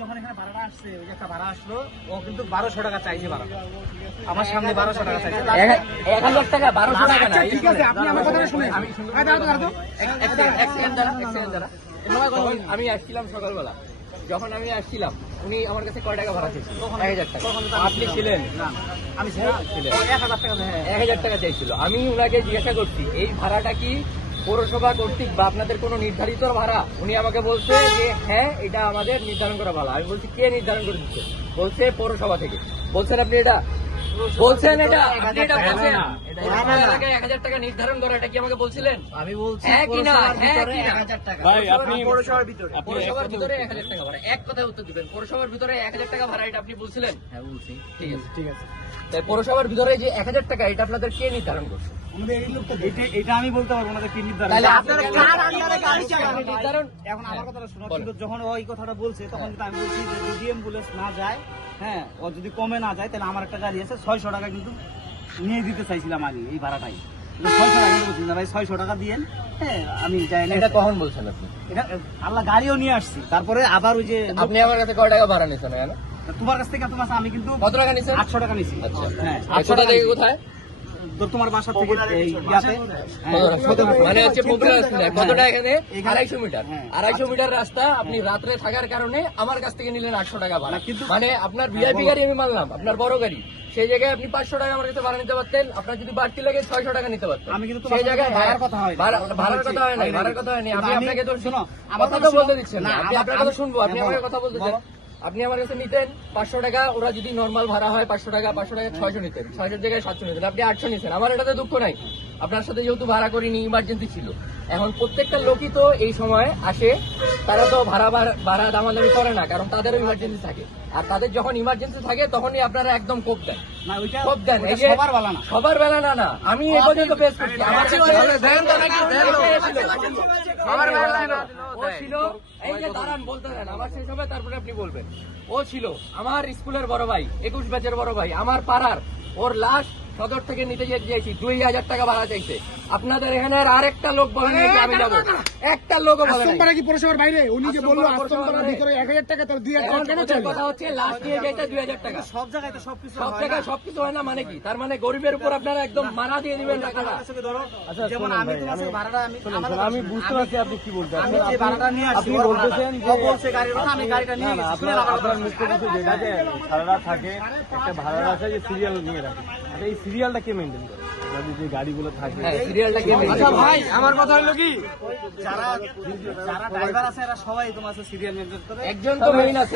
যখন এখানে ভাড়াটা আসছে, ওই যে একটা ভাড়া আসলো, ও কিন্তু 1200 টাকা চাইছে ভাড়া। আমার সামনে 1200 টাকা চাইছে। 1000 টাকা 1200 টাকা না। ঠিক আছে, আপনি আমার কথাটা শুনেন। আমি আসছিলাম সকালবেলা, যখন আমি আসছিলাম উনি আমার কাছে কয় টাকা ভাড়া চেয়েছিল? 1000 টাকা। আপনি ছিলেন? আমি ছিলাম 1000 টাকা। 1000 টাকা চাইছিল। আমি উনাকে জিজ্ঞাসা করছি এই ভাড়াটা কি পৌরসভা কর্তৃক বা আপনাদের কোনো নির্ধারিত ভাড়া? উনি আমাকে বলছে যে হ্যাঁ, এটা আমাদের নির্ধারণ করা ভাড়া। আমি বলছি কে নির্ধারণ করে দিচ্ছে? বলছে পৌরসভা থেকে। বলছেন আপনি এটা বলছেন এটা আপনি এটা বলছেন 1000 টাকা নির্ধারণ করা, এটা কি আমাকে বলছিলেন? আমি বলছি হ্যাঁ কি না? হ্যাঁ কি না? 1000 টাকা। ভাই আপনি পৌরসভার ভিতরে। পৌরসভার ভিতরে 1000 টাকা ভাড়া। এক কথায় উত্তর দিবেন, পৌরসভার ভিতরে 1000 টাকা ভাড়া, এটা আপনি বলছিলেন? হ্যাঁ বলছি। ঠিক আছে। ঠিক আছে। তাই পৌরসভার ভিতরে যে 1000 টাকা, এটা আপনাদের কে নির্ধারণ করছে? এটা আমি বলতে পারবো না কি নির্ধারণ। তাহলে আপনারা কার আন্ডারে গাড়ি চালান? নির্ধারণ এখন আমার কথাটা শোনো, কিন্তু যখন ও এই কথাটা বলছে তখন কিন্তু আমি বলছি যে যদি অ্যাম্বুলেন্স না যায়, হ্যাঁ, ও যদি কমে না যায়, তাহলে আমার একটা গাড়ি আছে 600 টাকা কিন্তু নিয়ে দিতে চাইছিলাম আগে এই ভাড়াটাই। 600 টাকা কিন্তু বলছি না ভাই, 600 টাকা দিয়েন। হ্যাঁ, আমি যাই না। এটা কখন বলছেন আপনি? এটা আল্লাহ গাড়িও নিয়ে আসছি, তারপরে আবার ওই যে আপনি আমার কাছে কয় টাকা ভাড়া নিছেন? কেন তোমার কাছ থেকে তোমার আমি কিন্তু কত টাকা নিছেন? 800 টাকা নিছি। আচ্ছা, হ্যাঁ, 800 টাকা থেকে কোথায়? তো তোমার বাসা থেকে এই ইয়াতে, মানে হচ্ছে পপুলার রাস্তা। কতটা এখানে? এখানে 250 মিটার। হ্যাঁ। 250 মিটার রাস্তা আপনি রাত্রে থাকার কারণে আমার কাছ থেকে নিলেন 800 টাকা ভাড়া। কিন্তু- মানে আপনার ভিআইপি গাড়ি আমি মানলাম, আপনার বড় গাড়ি, সেই জায়গায় আপনি 500 টাকা আমার কাছে ভাড়া নিতে পারতেন। আপনার যদি বাড়তি লাগে 600 টাকা নিতে পারতেন। আমি কিন্তু তোমার সেই জায়গায় সাথে ভাড়ার কথা হয় না। ভাড়ার কথা হয় নাই, ভাড়ার কথা হয়নি। আমি কিন্তু আপনাকে তো শোনো, আমার কথা শোনো। বলতে দিচ্ছেন না। না, আপনি আপনার কথা শুনবো, আপনি হ্যাঁ, আমার বলো। কথা বলতে চান। বলো। আপনি আমার কাছে নিতেন 500 টাকা, ওরা যদি নর্মাল ভাড়া হয় 500 টাকা 600 নিতেন, 600 জায়গায় 700 নিতেন, আপনি 800 নিতেন। আমার এটাতে দুঃখ নাই, আপনার সাথে যেহেতু ভাড়া করিনি, ইমার্জেন্সি ছিল। এখন প্রত্যেকটা লোকই তো এই সময় আসে, তারা তো ভাড়া দামাদামি করে না, কারণ তাদেরও ইমার্জেন্সি থাকে। আর তাদের যখন ইমার্জেন্সি থাকে তখনই আপনারা একদম কোপ দেন। না, ওইটা কোপ দেন। এই যে সবার বেলা না। সবার বেলা না, না আমি এই পর্যন্ত পেশ করছি। আমার কাছে সবার বেলা না। ও ছিল, এই যে দাঁড়ান বলতে দেন আমার সেই সময়, তারপরে আপনি বলবেন। ও ছিল আমার স্কুলের বড় ভাই, 21 ব্যাচের বড় ভাই, আমার পাড়ার। ওর লাশ সদর থেকে নিতে যেতে চাইছি, 2000 টাকা ভাড়া চাইছে। আপনাদের এখানে আর একটা লোক বলেন যে আমি যাবো, একটা লোকও বলে নাই। কি পৌরসভার বাইরে? উনি যে বললো আশ্রমপাড়া আশ্রমপাড়ার ভিতরে 1000 টাকা, তার 2000 টাকা কেন এখন চাইলো? কথা হচ্ছে লাশ নিয়ে যেতে 2000 টাকা। সব জায়গায় তো সবকিছু সব হয় জায়গায় না। সবকিছু হয় না মানে কি? তার মানে গরিবের উপর আপনারা একদম মারা দিয়ে দিবেন টাকাটা। ধরো, যেমন আমি তোমার সাথে ভাড়াটা আমি বুঝতে পারছি আপনি কি বলতে আমি যে ভাড়াটা নিয়ে আসছি, আপনি বলতেছেন যে ও বলছে গাড়ির কথা, আমি গাড়িটা নিয়ে গেছি। শুনেন আমার আপনার কথা। মুখ্য কিছু যেটা যে সারারা থাকে একটা ভাড়া আছে যে সিরিয়াল নিয়ে রাখে। আচ্ছা, এই সিরিয়ালটা কে মেনটেন করে? আপনাদের যে গাড়িগুলো থাকে হ্যাঁ, সিরিয়ালটা কে maintain আচ্ছা করে? ভাই, আমার কথা হলো কি, যারা ড্রাইভার আছে এরা সবাই তোমার সিরিয়াল মেনটেন করে। একজন তো মেইন আছে।